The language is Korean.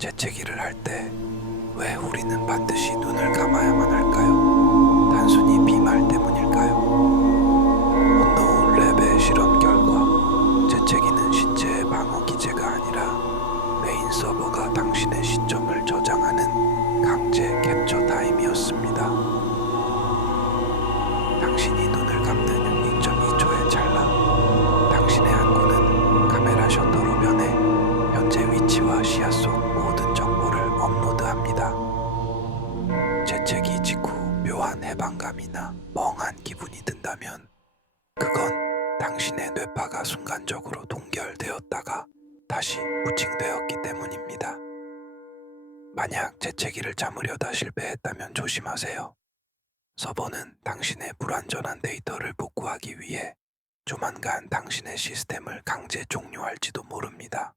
재채기를 할 때 왜 우리는 반드시 눈을 감아야만 할까요? 단순히 비말 때문일까요? 언노운 랩의 실험 결과 재채기는 신체의 방어 기제가 아니라 메인 서버가 당신의 시점을 저장하는 강제 캡처 타임이었습니다. 당신이 눈을 감는 0.2초의 찰나 당신의 안구는 카메라 셔터로 변해 현재 위치와 시야 속 모든 정보를 업로드합니다. 재채기 직후 묘한 해방감이나 멍한 기분이 든다면 그건 당신의 뇌파가 순간적으로 동결되었다가 다시 부칭되었기 때문입니다. 만약 재채기를 참으려다 실패했다면 조심하세요. 서버는 당신의 불완전한 데이터를 복구하기 위해 조만간 당신의 시스템을 강제 종료할지도 모릅니다.